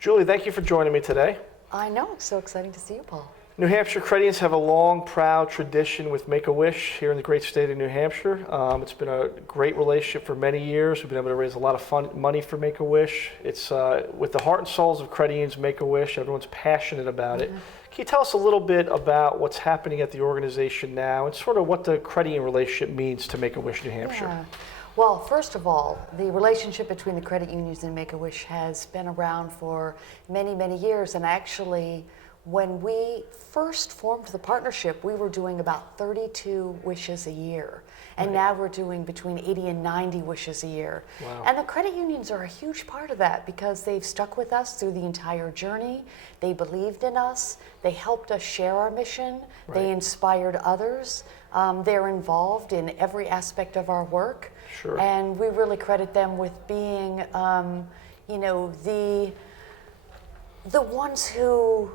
Julie, thank you for joining me today. I know, it's so exciting to see you, Paul. New Hampshire Creditians have a long, proud tradition with Make-A-Wish here in the great state of New Hampshire. It's been a great relationship for many years. We've been able to raise a lot of money for Make-A-Wish. It's with the heart and souls of Creditians Make-A-Wish. Everyone's passionate about it. Can you tell us a little bit about what's happening at the organization now and sort of what the Creditian relationship means to Make-A-Wish New Hampshire? Yeah. Well, first of all, the relationship between the credit unions and Make-A-Wish has been around for many, many years. And actually, when we first formed the partnership, we were doing about 32 wishes a year. And now we're doing between 80 and 90 wishes a year. Wow. And the credit unions are a huge part of that because they've stuck with us through the entire journey. They believed in us. They helped us share our mission. They inspired others. They're involved in every aspect of our work. Sure. And we really credit them with being, the ones who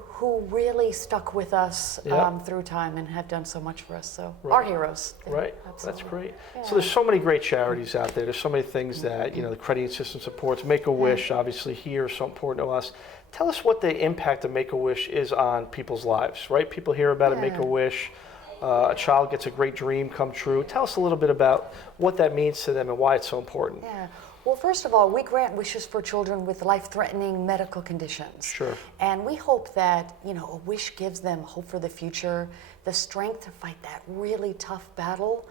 really stuck with us through time and have done so much for us. So our heroes. Right. Absolutely. That's great. Yeah. So there's so many great charities out there. There's so many things that the credit system supports. Make-A-Wish, obviously, here is so important to us. Tell us what the impact of Make-A-Wish is on people's lives, right? People hear about a Make-A-Wish. A child gets a great dream come true. Tell us a little bit about what that means to them and why it's so important. Yeah. Well, first of all, we grant wishes for children with life-threatening medical conditions. Sure. And we hope that, a wish gives them hope for the future, the strength to fight that really tough battle,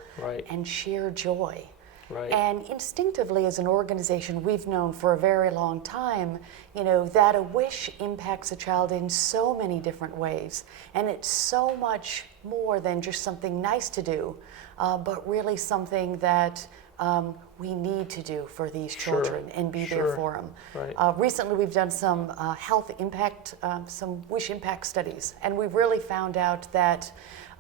and sheer joy. Right. And instinctively, as an organization, we've known for a very long time, that a wish impacts a child in so many different ways. And it's so much more than just something nice to do, but really something that we need to do for these children and be there for them. Right. Recently, we've done some health impact, some wish impact studies, and we've really found out that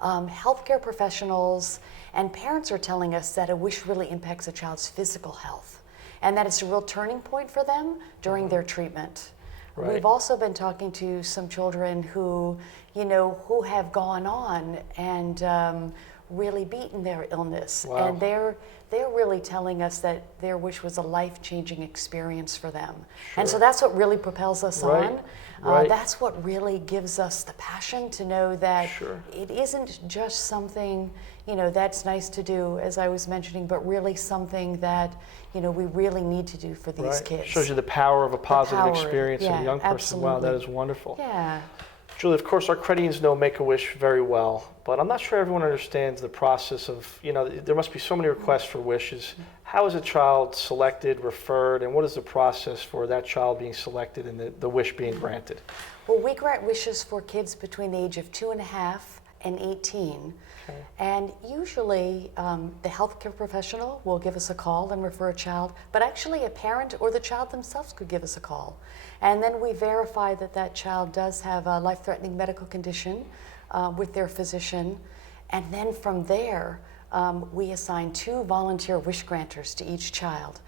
healthcare professionals and parents are telling us that a wish really impacts a child's physical health, and that it's a real turning point for them during their treatment. Right. We've also been talking to some children who, who have gone on and really beaten their illness, and they're really telling us that their wish was a life-changing experience for them. And so that's what really propels us on. That's what really gives us the passion to know that it isn't just something, that's nice to do, as I was mentioning, but really something that, we really need to do for these kids. Shows you the power of a positive experience in a young person. Absolutely. Wow, that is wonderful. Yeah. Julie, of course, our Creditians know Make-A-Wish very well, but I'm not sure everyone understands the process of, there must be so many requests for wishes. How is a child selected, referred, and what is the process for that child being selected and the wish being granted? Well, we grant wishes for kids between the age of 2.5 and 18. Okay. And usually the healthcare professional will give us a call and refer a child, but actually a parent or the child themselves could give us a call. And then we verify that that child does have a life-threatening medical condition with their physician. And then from there, we assign 2 volunteer wish granters to each child.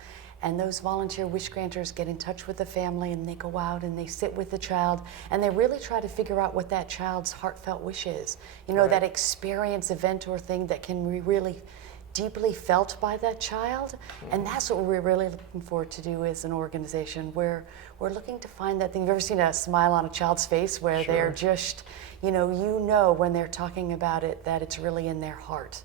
And those volunteer wish granters get in touch with the family, and they go out and they sit with the child, and they really try to figure out what that child's heartfelt wish is. That experience, event, or thing that can be really deeply felt by that child. And that's what we're really looking forward to do as an organization. We're looking to find that thing. Have you ever seen a smile on a child's face where they're just, when they're talking about it, that it's really in their heart.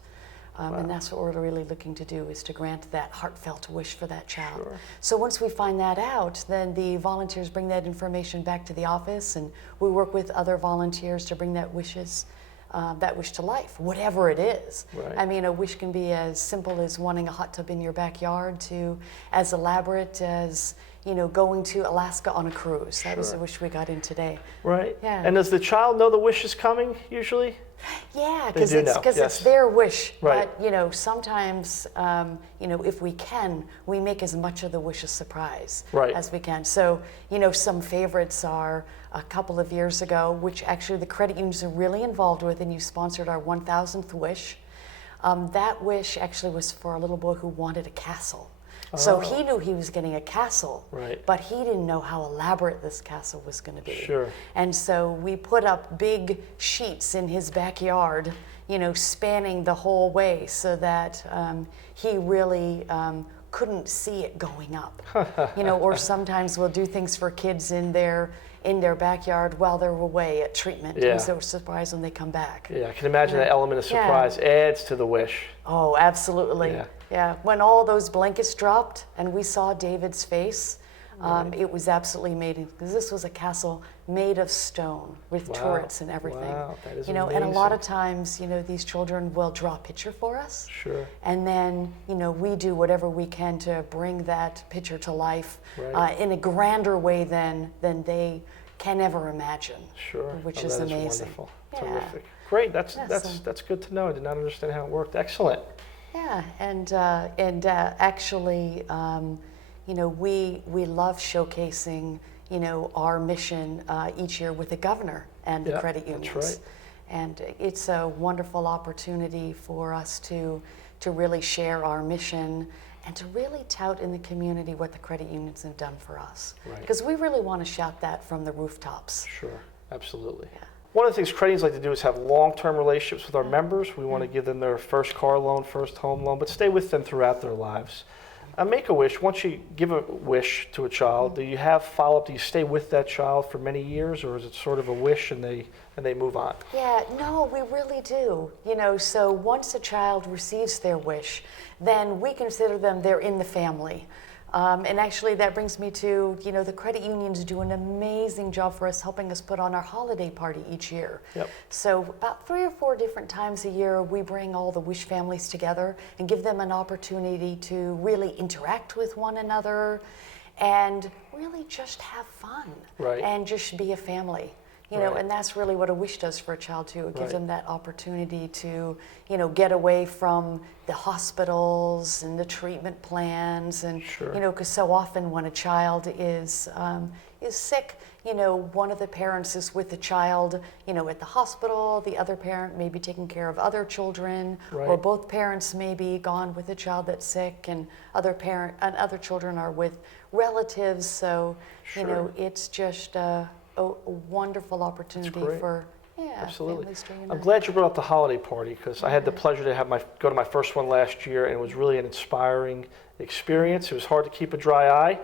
And that's what we're really looking to do, is to grant that heartfelt wish for that child. So once we find that out, then the volunteers bring that information back to the office, and we work with other volunteers to bring that wish to life, whatever it is. I mean, a wish can be as simple as wanting a hot tub in your backyard to as elaborate as, going to Alaska on a cruise. That was the wish we got in today. Right. Yeah. And does the child know the wish is coming, usually? Yeah, because it's their wish. Right. But sometimes, if we can, we make as much of the wish a surprise as we can. So, some favorites are a couple of years ago, which actually the credit unions are really involved with, and you sponsored our 1,000th wish. That wish actually was for a little boy who wanted a castle. So he knew he was getting a castle, but he didn't know how elaborate this castle was going to be. And so we put up big sheets in his backyard, spanning the whole way, so that he really couldn't see it going up. Or sometimes we'll do things for kids in their backyard while they're away at treatment. Yeah. And so we're surprised when they come back. Yeah, I can imagine that element of surprise adds to the wish. Oh, absolutely. Yeah. When all those blankets dropped and we saw David's face, it was absolutely amazing, because this was a castle made of stone with turrets and everything. Wow, that is amazing. And a lot of times, these children will draw a picture for us. Sure. And then, we do whatever we can to bring that picture to life in a grander way than they can ever imagine. Sure. Which is amazing. Wonderful. Terrific. Great. That's good to know. I did not understand how it worked. Excellent. Yeah, and actually, we love showcasing, our mission each year with the governor and the credit unions. That's right. And it's a wonderful opportunity for us to really share our mission and to really tout in the community what the credit unions have done for us. Right. Because we really want to shout that from the rooftops. Sure, absolutely. Yeah. One of the things credit unions like to do is have long-term relationships with our members. We want to give them their first car loan, first home loan, but stay with them throughout their lives. Make-A-Wish, once you give a wish to a child, do you have follow-up? Do you stay with that child for many years, or is it sort of a wish and they move on? Yeah, no, we really do. So once a child receives their wish, then we consider them, they're in the family. And actually that brings me to, the credit unions do an amazing job for us, helping us put on our holiday party each year. Yep. So about 3 or 4 different times a year, we bring all the wish families together and give them an opportunity to really interact with one another and really just have fun. Right. And just be a family. And that's really what a wish does for a child too. It gives them that opportunity to, get away from the hospitals and the treatment plans, and because so often when a child is sick, one of the parents is with the child, at the hospital. The other parent may be taking care of other children, or both parents may be gone with a child that's sick, and other children are with relatives. So it's just a wonderful opportunity for absolutely. families to unite. I'm glad you brought up the holiday party, because I had the pleasure to go to my first one last year, and it was really an inspiring experience. It was hard to keep a dry eye,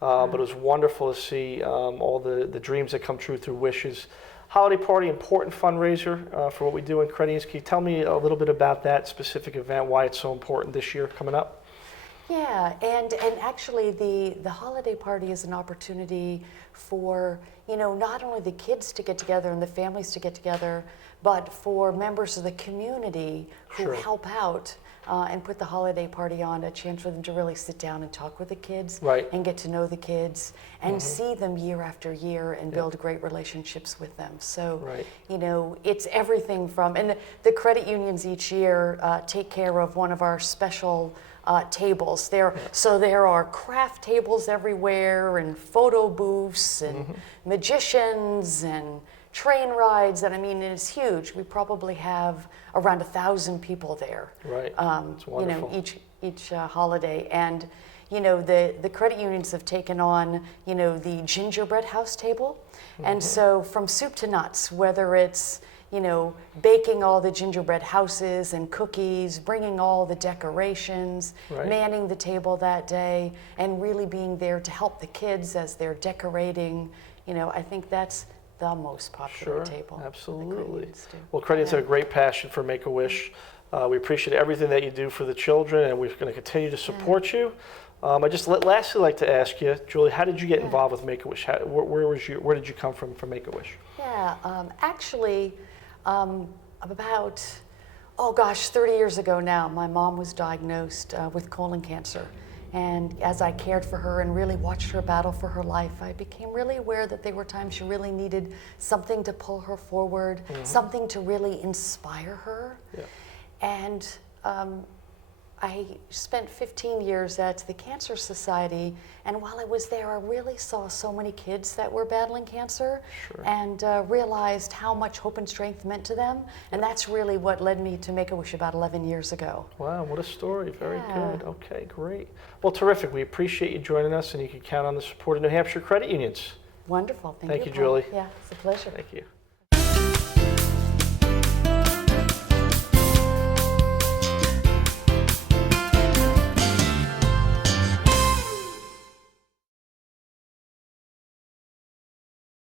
but it was wonderful to see all the dreams that come true through wishes. Holiday party, important fundraiser for what we do in credit unions. Can you tell me a little bit about that specific event, why it's so important this year coming up? Yeah, and actually the holiday party is an opportunity for, not only the kids to get together and the families to get together, but for members of the community who help out and put the holiday party on, a chance for them to really sit down and talk with the kids and get to know the kids and see them year after year and build great relationships with them. So, it's everything from, and the credit unions each year take care of one of our special tables. So there are craft tables everywhere, and photo booths, and magicians, and train rides. And it's huge. We probably have around 1,000 people there. Right. It's wonderful. Each holiday. And the credit unions have taken on the gingerbread house table. And so from soup to nuts, whether it's baking all the gingerbread houses and cookies, bringing all the decorations, manning the table that day, and really being there to help the kids as they're decorating. I think that's the most popular table. Absolutely. Well, credit unions have a great passion for Make-A-Wish. We appreciate everything that you do for the children, and we're going to continue to support you. I just lastly like to ask you, Julie, how did you get involved with Make-A-Wish? Where did you come from for Make-A-Wish? Yeah, actually, about 30 years ago now, my mom was diagnosed with colon cancer. And as I cared for her and really watched her battle for her life, I became really aware that there were times she really needed something to pull her forward, something to really inspire her. Yeah. And I spent 15 years at the Cancer Society, and while I was there, I really saw so many kids that were battling cancer and realized how much hope and strength meant to them, and that's really what led me to Make-A-Wish about 11 years ago. Wow, what a story. Very good. Okay, great. Well, terrific. We appreciate you joining us, and you can count on the support of New Hampshire credit unions. Wonderful. Thank you, Julie. Yeah, it's a pleasure. Thank you.